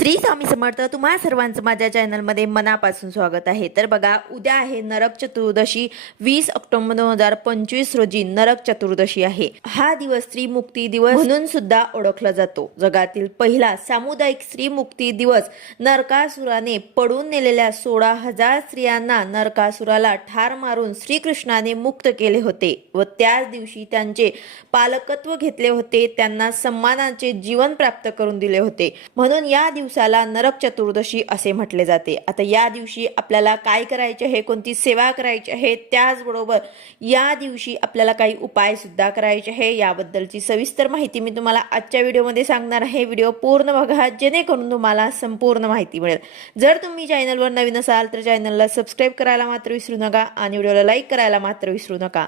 श्री स्वामी समर्थ तुम्हा सर्वांचं माझ्या चॅनलमध्ये मनापासून स्वागत आहे. तर बघा उद्या आहे नरक चतुर्दशी वीस ऑक्टोबर दोन हजार पंचवीस रोजी नरक चतुर्दशी आहे. हा दिवस स्त्री मुक्ती दिवस म्हणून सुद्धा ओळखला जातो. जगातील पहिला सामुदायिक स्त्री मुक्ती दिवस नरकासुराने पडून नेलेल्या सोळा हजार स्त्रियांना नरकासुराला ठार मारून श्रीकृष्णाने मुक्त केले होते व त्याच दिवशी त्यांचे पालकत्व घेतले होते. त्यांना सन्मानाचे जीवन प्राप्त करून दिले होते. म्हणून या दिवशी दिवसाला नरक चतुर्दशी असे म्हटले जाते. आता या दिवशी आपल्याला काय करायचे आहे? कोणती सेवा करायची आहे? त्याचबरोबर या दिवशी आपल्याला काही उपाय सुद्धा करायचे आहे. याबद्दलची सविस्तर माहिती मी तुम्हाला आजच्या व्हिडिओमध्ये सांगणार आहे. व्हिडिओ पूर्ण बघा जेणेकरून तुम्हाला संपूर्ण माहिती मिळेल. जर तुम्ही चॅनलवर नवीन असाल तर चॅनलला सबस्क्राईब करायला मात्र विसरू नका आणि व्हिडिओला लाईक करायला मात्र विसरू नका.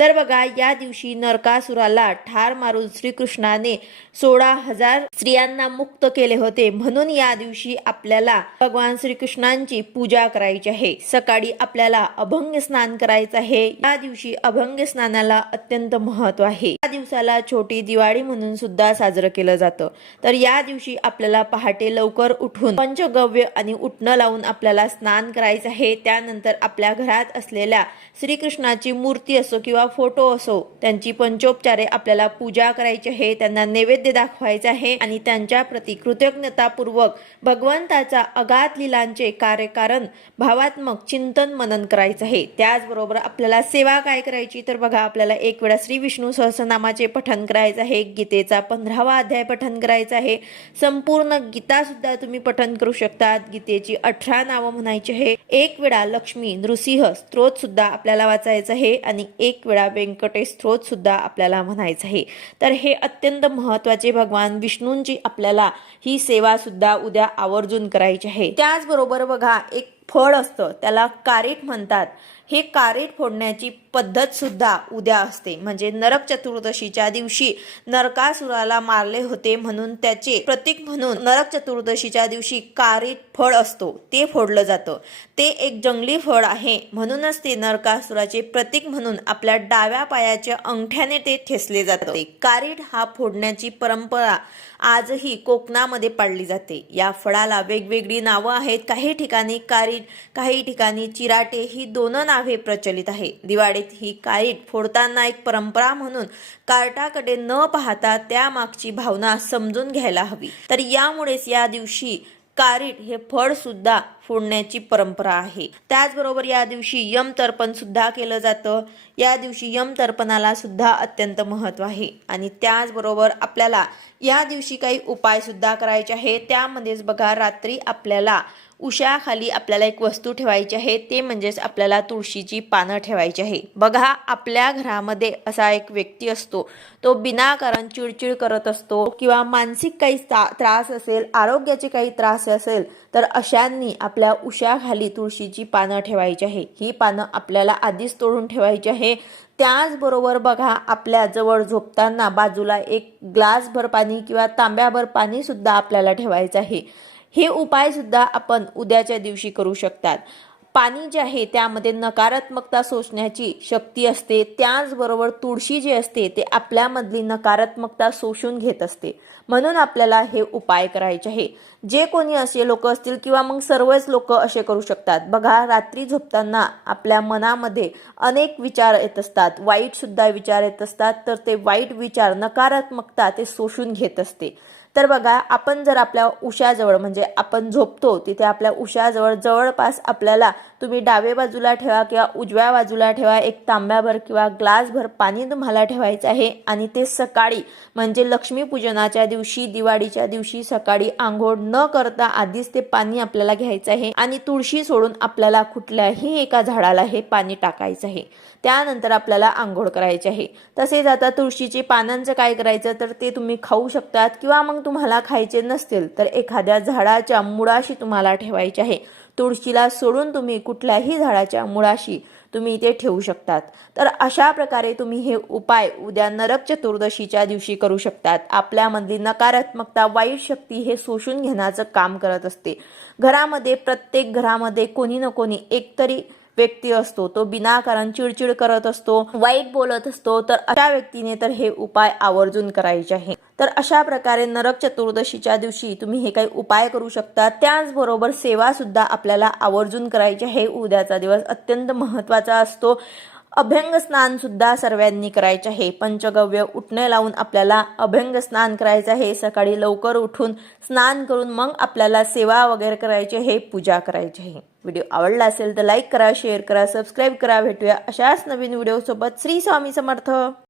तर बघा या दिवशी नरकासुराला ठार मारून श्रीकृष्णाने सोळा हजार स्त्रियांना मुक्त केले होते. म्हणून या दिवशी आपल्याला भगवान श्रीकृष्णांची पूजा करायची आहे. सकाळी आपल्याला अभंग स्नान करायचं आहे. या दिवशी अभंग स्नानाला अत्यंत महत्त्व आहे. या दिवसाला छोटी दिवाळी म्हणून सुद्धा साजरं केलं जातं. तर या दिवशी आपल्याला पहाटे लवकर उठून पंचगव्य आणि उठणं लावून आपल्याला स्नान करायचं आहे. त्यानंतर आपल्या घरात असलेल्या श्रीकृष्णाची मूर्ती असो किंवा फोटो असो त्यांची पंचोपचारे आपल्याला पूजा करायची आहे. त्यांना नैवेद्य दाखवायचे आहे आणि त्यांच्या प्रती कृतज्ञतापूर्वक भगवंताचा अगाध लिलांचे कार्यकारण भावात्मक चिंतन मनन करायचं आहे. त्याचबरोबर आपल्याला सेवा काय करायची? तर बघा आपल्याला एक वेळा श्री विष्णू सहस्रनामाचे पठन करायचं आहे. गीतेचा पंधरावा अध्याय पठन करायचा आहे. संपूर्ण गीतासुद्धा तुम्ही पठन करू शकतात. गीतेची अठरा नावं म्हणायची आहे. एक वेळा लक्ष्मी नृसिंह स्त्रोतसुद्धा सुद्धा आपल्याला वाचायचं आहे आणि एक वेळा व्यंकटेश स्त्रोतसुद्धा सुद्धा आपल्याला म्हणायचं आहे. तर हे अत्यंत महत्त्वाचे भगवान विष्णूंची आपल्याला ही सेवा सुद्धा उद्या आवर्जून करायची आहे त्याचबरोबर बघा एक फळ असतं त्याला कारीट म्हणतात. हे कारीट फोडण्याची पद्धत सुद्धा उद्या असते. म्हणजे नरक चतुर्दशीच्या दिवशी नरकासुराला मारले होते म्हणून त्याचे प्रतीक म्हणून नरक चतुर्दशीच्या दिवशी कारीट फळ असतो ते फोडलं जातं. ते एक जंगली फळ आहे म्हणूनच ते नरकासुराचे प्रतीक म्हणून आपल्या डाव्या पायाच्या अंगठ्याने ते ठेसले जाते. कारीट हा फोडण्याची परंपरा आजही कोकणामध्ये पाळली जाते. या फळाला वेगवेगळी नावं आहेत. काही ठिकाणी कारीट काही ठिकाणी चिराटे ही दोन नावे प्रचलित आहे. दिवाळीत ही कारीट फोडताना एक परंपरा म्हणून कार्टाकडे न पाहता त्यामागची भावना समजून घ्यायला हवी. तर यामुळेच या दिवशी कारीट हे फळ सुद्धा फोडण्याची परंपरा आहे. त्याचबरोबर या दिवशी यम तर्पण सुद्धा केलं जातं. या दिवशी यम तर्पणाला सुद्धा अत्यंत महत्त्व आहे. आणि त्याचबरोबर आपल्याला या दिवशी काही उपाय सुद्धा करायचे आहे त्यामध्येच बघा रात्री आपल्याला उशाखाली आपल्याला एक वस्तू ठेवायची आहे ते म्हणजेच आपल्याला तुळशीची पानं ठेवायची आहे. बघा आपल्या घरामध्ये असा एक व्यक्ती असतो तो बिनाकारण चिडचिड करत असतो किंवा मानसिक काही त्रास असेल आरोग्याचे काही त्रास असेल तर अशांनी आपल्या उशाखाली तुळशीची पानं ठेवायची आहे. ही पानं आपल्याला आधीच तोडून ठेवायची आहे. त्याचबरोबर बघा आपल्या जवळ झोपताना बाजूला एक ग्लासभर पाणी किंवा तांब्याभर पाणी सुद्धा आपल्याला ठेवायचं आहे. हे उपाय सुद्धा आपण उद्याच्या दिवशी करू शकतात. पाणी जे आहे त्यामध्ये नकारात्मकता सोसण्याची शक्ती असते. त्याचबरोबर तुळशी जी असते ते आपल्यामधली नकारात्मकता शोषून घेत असते. म्हणून आपल्याला हे उपाय करायचे आहे. जे कोणी असे लोक असतील किंवा मग सर्वच लोक असे करू शकतात. बघा रात्री झोपताना आपल्या मनामध्ये अनेक विचार येत असतात. वाईटसुद्धा विचार येत असतात. तर ते वाईट विचार नकारात्मकता ते शोषून घेत असते. तर बघा आपण जर आपल्या उशाजवळ म्हणजे आपण झोपतो तिथे आपल्या उशाजवळ जवळपास आपल्याला तुम्ही डावे बाजूला ठेवा किंवा उजव्या बाजूला ठेवा एक तांब्याभर किंवा ग्लासभर पाणी तुम्हाला ठेवायचं आहे. आणि ते सकाळी म्हणजे लक्ष्मीपूजनाच्या दिवशी दिवाळीच्या दिवशी सकाळी आंघोळ न करता आधीच ते पाणी आपल्याला घ्यायचं आहे. आणि तुळशी सोडून आपल्याला कुठल्याही एका झाडाला हे पाणी टाकायचं आहे. त्यानंतर आपल्याला आंघोळ करायची आहे. तसेच आता तुळशीचे पानांचं काय करायचं तर ते तुम्ही खाऊ शकतात. किंवा मग तुम्हाला खायचे नसतील तर एखाद्या झाडाच्या मुळाशी तुम्हाला ठेवायचे आहे. तुळशीला सोडून तुम्ही कुठल्याही झाडाच्या मुळाशी तुम्ही ते ठेवू शकतात. तर अशा प्रकारे तुम्ही हे उपाय उद्या नरक चतुर्दशीच्या दिवशी करू शकतात. आपल्यामधली नकारात्मकता वाईट शक्ती हे शोषून घेण्याचं काम करत असते. घरामध्ये प्रत्येक घरामध्ये कोणी ना कोणी एकतरी व्यक्ती असतो. तो बिनाकारण चिडचिड करत असतो वाईट बोलत असतो. तर अशा व्यक्तीने तर हे उपाय आवर्जून करायचे आहे. तर अशा प्रकारे नरक चतुर्दशीच्या दिवशी तुम्ही हे काही उपाय करू शकता. त्याचबरोबर सेवा सुद्धा आपल्याला आवर्जून करायची आहे. उद्याचा दिवस अत्यंत महत्त्वाचा असतो. अभ्यंग स्नान सुद्धा सर्वांनी करायचे आहे. पंचगव्य उठणे लावून आपल्याला अभ्यंग स्नान करायचं आहे. सकाळी लवकर उठून स्नान करून मग आपल्याला सेवा वगैरे करायची आहे. पूजा करायची आहे. व्हिडिओ आवडला असेल तर लाईक करा शेअर करा सबस्क्राईब करा. भेटूया अशाच नवीन व्हिडिओसोबत. श्री स्वामी समर्थ.